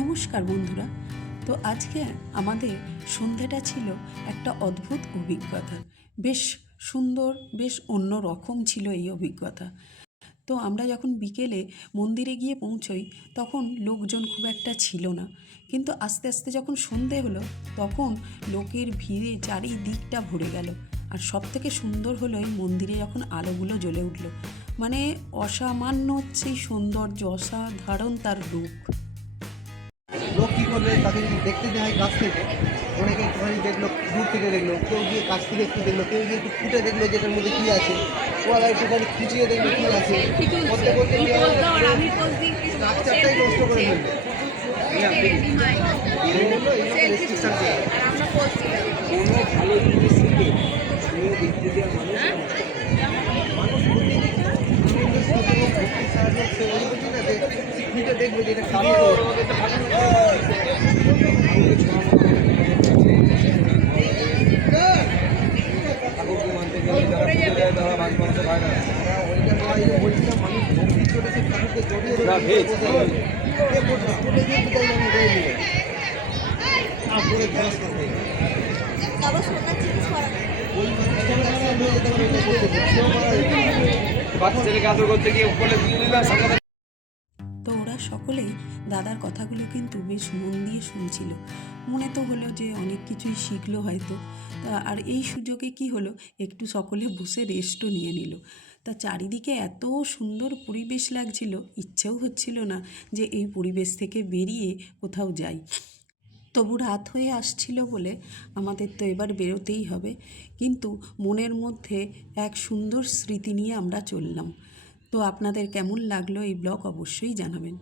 নমস্কার বন্ধুরা। তো আজকে আমাদের সন্ধ্যাটা ছিল একটা অদ্ভুত অভিজ্ঞতা। বেশ সুন্দর, বেশ অন্য রকম ছিল এই অভিজ্ঞতা। তো আমরা যখন বিকেলে মন্দিরে গিয়ে পৌঁছই তখন লোকজন খুব একটা ছিল না, কিন্তু আস্তে আস্তে যখন সন্ধে হলো তখন লোকের ভিড়ে চারিদিকটা ভরে গেল। আর সব থেকে সুন্দর হলো এই মন্দিরে যখন আলোগুলো জ্বলে উঠলো, মানে অসামান্য সেই সৌন্দর্য, অসাধারণ তার রূপ। লোক কী করবে, তাকে যদি দেখতে দেয় কাছ থেকে, অনেকে একটুখানি দেখলো, দূর থেকে দেখলো, কেউ গিয়ে কাছ থেকে একটু দেখলো, কেউ গিয়ে একটু ফুটে দেখলো যেটার মধ্যে কী আছে, ওরা একটুখানি খুঁচিয়ে দেখলো কী আছে, করতে করতে স্ট্রাকচারটাই নষ্ট করে ফেললো। এই জন্য এইভাবে রেস্ট্রিকশান করে কোনো ভালো জিনিস শিখে দেখতে দেওয়া মানুষ দেখবে যেটা ঠাকুরকে মানতে গেলে যারা মাছ মাংস খায় না, ওইটা বলছিলাম, মানুষ ভক্তি চলেছে ঠাকুরকে জড়িয়ে বাচ্চা ছেলেকে আদর করতে গিয়ে উপরে দিয়ে দিলাম। তো ওরা সকলেই দাদার কথাগুলো কিন্তু বেশ মন দিয়ে শুনছিল। মনে তো হলো যে অনেক কিছুই শিখলো হয়তো। আর এই সুযোগে কি হলো, একটু সকলে বসে রেস্টও নিয়ে নিল। তা চারিদিকে এত সুন্দর পরিবেশ লাগছিল, ইচ্ছেও হচ্ছিল না যে এই পরিবেশ থেকে বেরিয়ে কোথাও যাই। তবু রাত হয়ে আসছিল বলে আমাদের তো এবার বেরোতেই হবে, কিন্তু মনের মধ্যে এক সুন্দর স্মৃতি নিয়ে আমরা চললাম। তো আপনাদের কেমন লাগলো এই ব্লগ অবশ্যই জানাবেন।